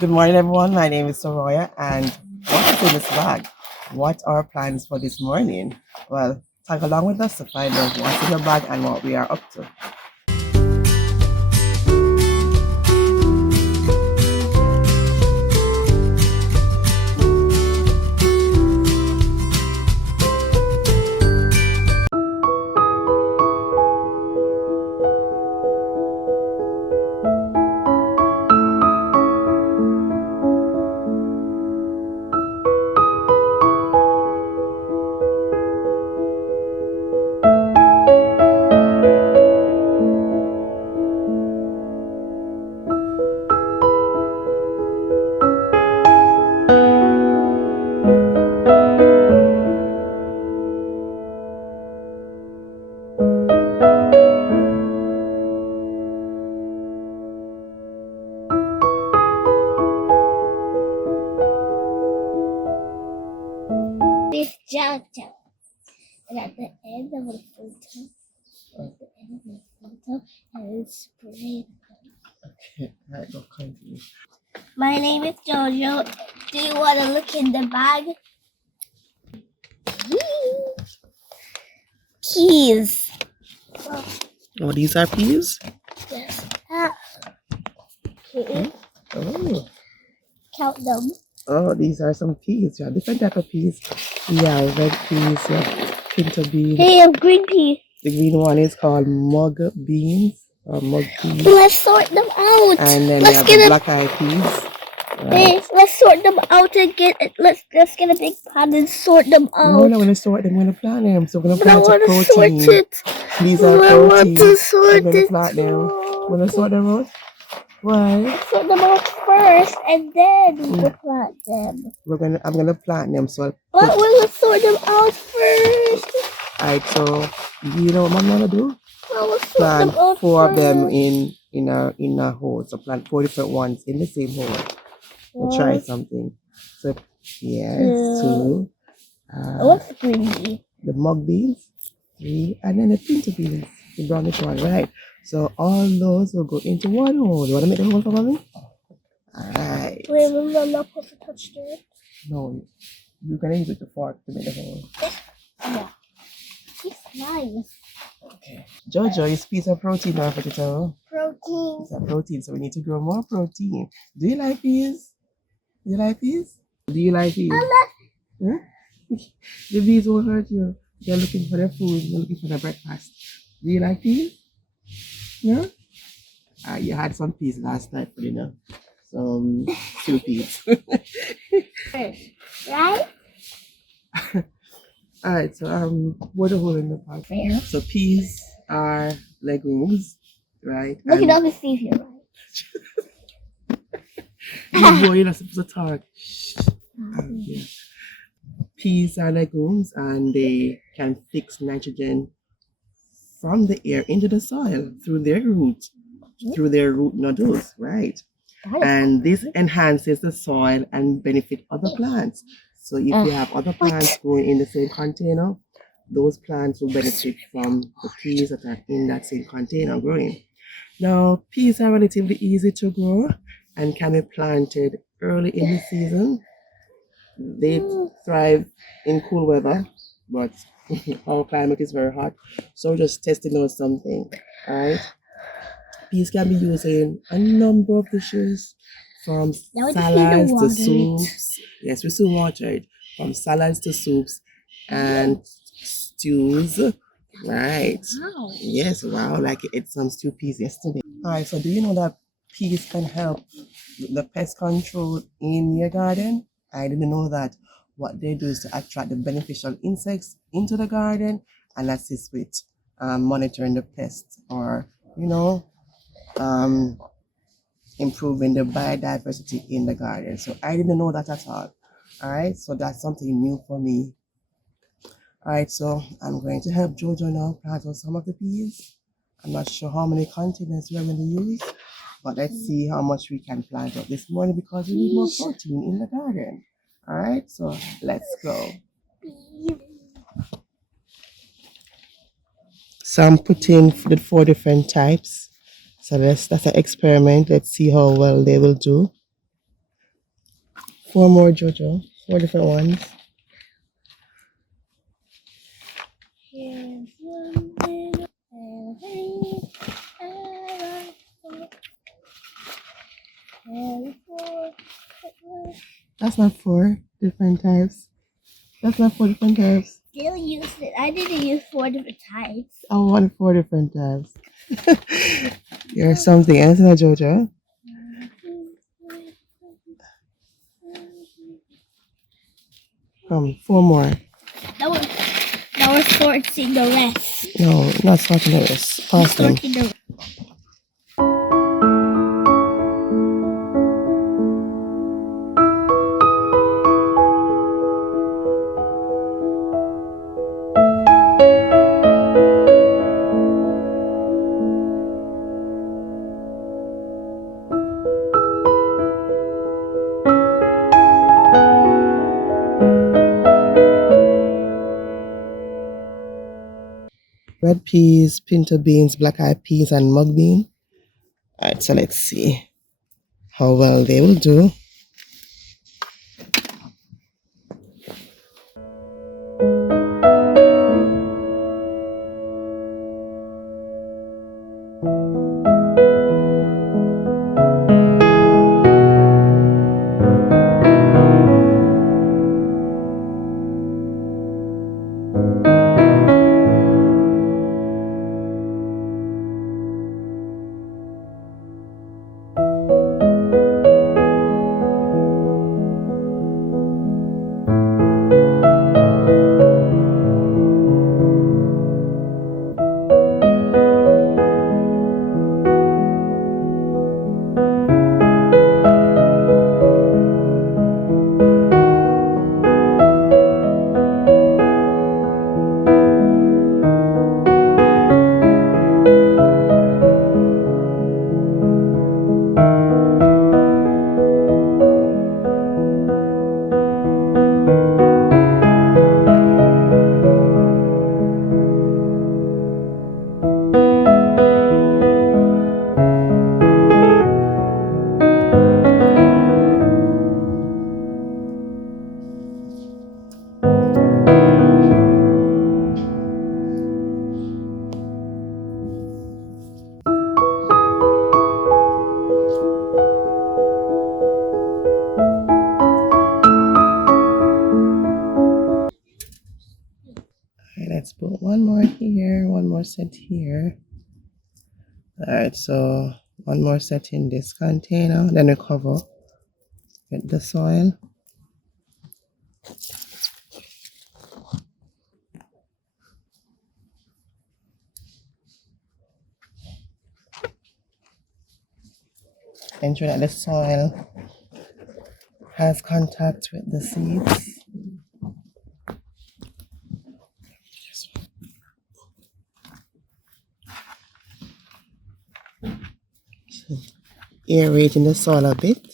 Good morning, everyone. My name is Soroya, and what is in this bag? What are our plans for this morning? Well, tag along with us to find out what's in the bag and what we are up to. This Jojo. And at the end of the photo, and spray. Okay, right, go continue. My name is Jojo. Do you want to look in the bag? Keys. Oh, these are peas? Yes. Okay. Oh. Count them. Oh, these are some peas. Yeah, different type of peas. Yeah, red peas, yeah, pinto beans. Hey, a green pea. The green one is called mug beans or mug peas. Let's sort them out. And then let's we have get the black eyed peas. Hey, let's sort them out and get it. Let's get a big pot and sort them out. No, we're not going to sort them. We're going to plant them. So we're going to But I plant want a to sort protein. it. These are I want proteins. to sort We're going to it. plant them. We're going to sort them out. Why? Sort them out first, and then we will plant them. I'm gonna plant them. So But we will sort them out first. alright. So you know what I'm gonna do? I will sort Plant them out 4 of them first. in a hole. So plant 4 different ones in the same hole. We'll try something. So yes, 2. What's the green pea? The mug beans, 3, and then the pinto beans, the brownish one, right? So all those will go into one hole. You wanna make the hole for me? Alright. Wait, I'm not supposed to touch it. No, you can use it to fork to make the hole. Yeah. It's nice. Okay. Jojo, is piece of protein now for the Protein. It's a protein, so we need to grow more protein. Do you like peas? Do you like peas? Do you like peas? Huh? The bees won't hurt you. They're looking for their food. They're looking for their breakfast. Do you like peas? No? You had some peas last night for dinner. Some stew peas. Right? Alright, so what a hole in the pot. Fair. So peas are legumes, right? Look it up and see if you're right. Boy, you're not supposed to talk. Yeah. Peas are legumes and they can fix nitrogen from the air into the soil through their roots, through their root nodules, right? And this enhances the soil and benefit other plants. So if you have other plants growing in the same container, those plants will benefit from the peas that are in that same container growing. Now, peas are relatively easy to grow and can be planted early in the season. They thrive in cool weather, but our climate is very hot. So we're just testing out something, right? Peas can be used in a number of dishes, from salads to soups. Yes, we still water it. From salads to soups and stews. Right. Wow. Yes, wow, like I ate some stew peas yesterday. Alright, so do you know that peas can help with the pest control in your garden? I didn't know that. What they do is to attract the beneficial insects into the garden and assist with monitoring the pests or, improving the biodiversity in the garden. So I didn't know that at all. All right, so that's something new for me. All right, so I'm going to help Jojo now plant out some of the peas. I'm not sure how many containers we're going to use, but let's see how much we can plant out this morning because we need more protein in the garden. All right, so let's go. So I'm putting the 4 different types. So that's an experiment. Let's see how well they will do. 4 more, Jojo. 4 different ones. Here's one little elephant. That's not 4 different types. That's not 4 different types. Still use it. I didn't use 4 different types. I want 4 different types. You're something else, now, Jojo. Come, 4 more. That was sorting the rest. No, not sorting the rest. Pass them. Sorting the rest. Red peas, pinto beans, black-eyed peas, and mung bean. Alright, so let's see how well they will do. Let's put one more here, one more set here. Alright, so one more set in this container, then we cover with the soil. Ensure that the soil has contact with the seeds. Aerating the soil a bit.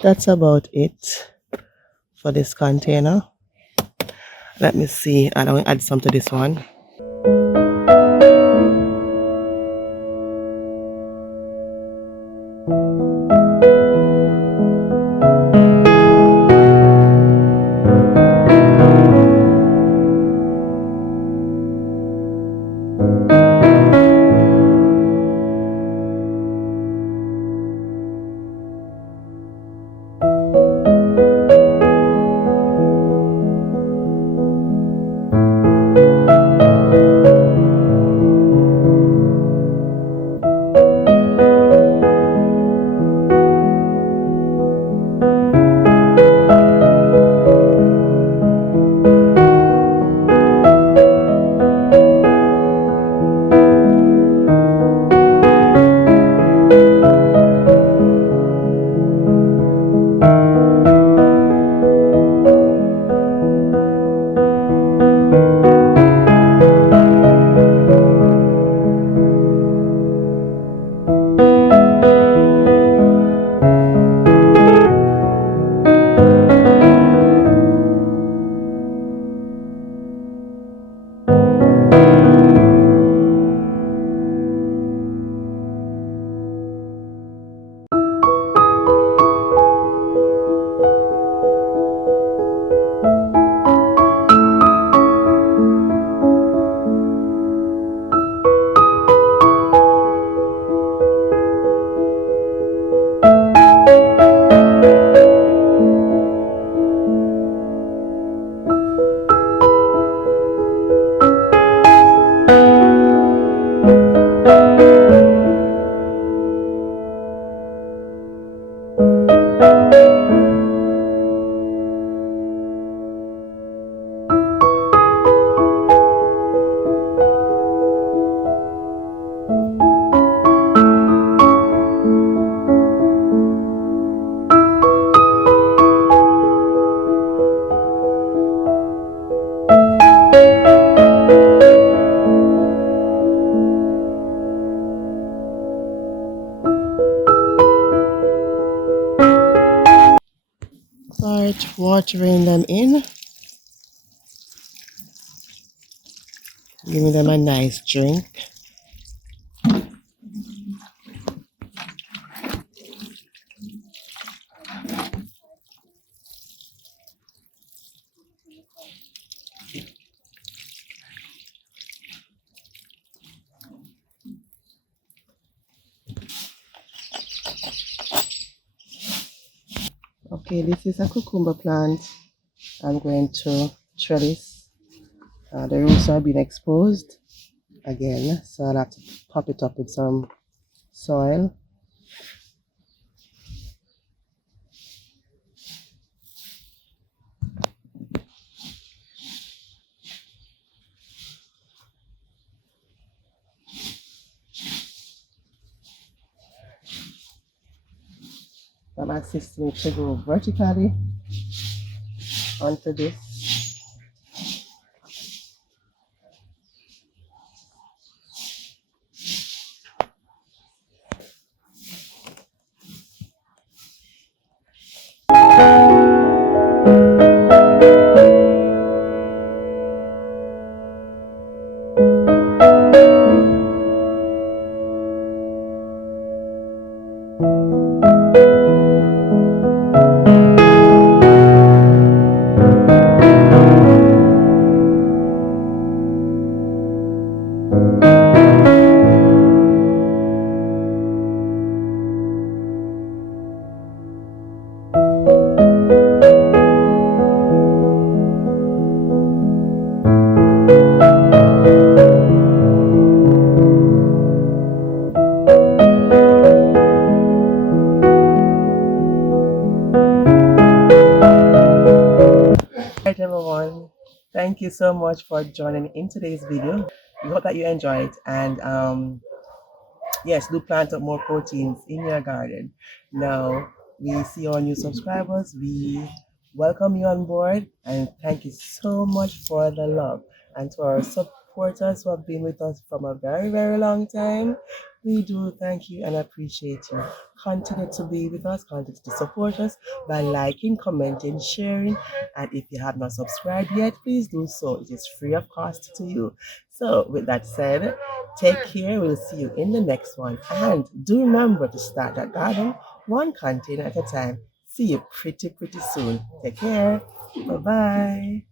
That's about it for this container. Let me see, and I'm going to add some to this one. start watering them in, giving them a nice drink. Okay, this is a cucumber plant. I'm going to trellis. The roots are being exposed again, so I'll have to pop it up with some soil. I'm assisting it to grow vertically onto this. Alright everyone, thank you so much for joining in today's video. We hope that you enjoyed, and yes, do plant up more proteins in your garden. Now, we see our new subscribers. We welcome you on board and thank you so much for the love. And to our supporters who have been with us from a very, very long time, we do thank you and appreciate you. Continue to be with us, continue to support us by liking, commenting, sharing. And if you have not subscribed yet, please do so. It is free of cost to you. So, with that said, take care. We'll see you in the next one. And do remember to start that garden one container at a time. See you pretty soon. Take care. Bye bye.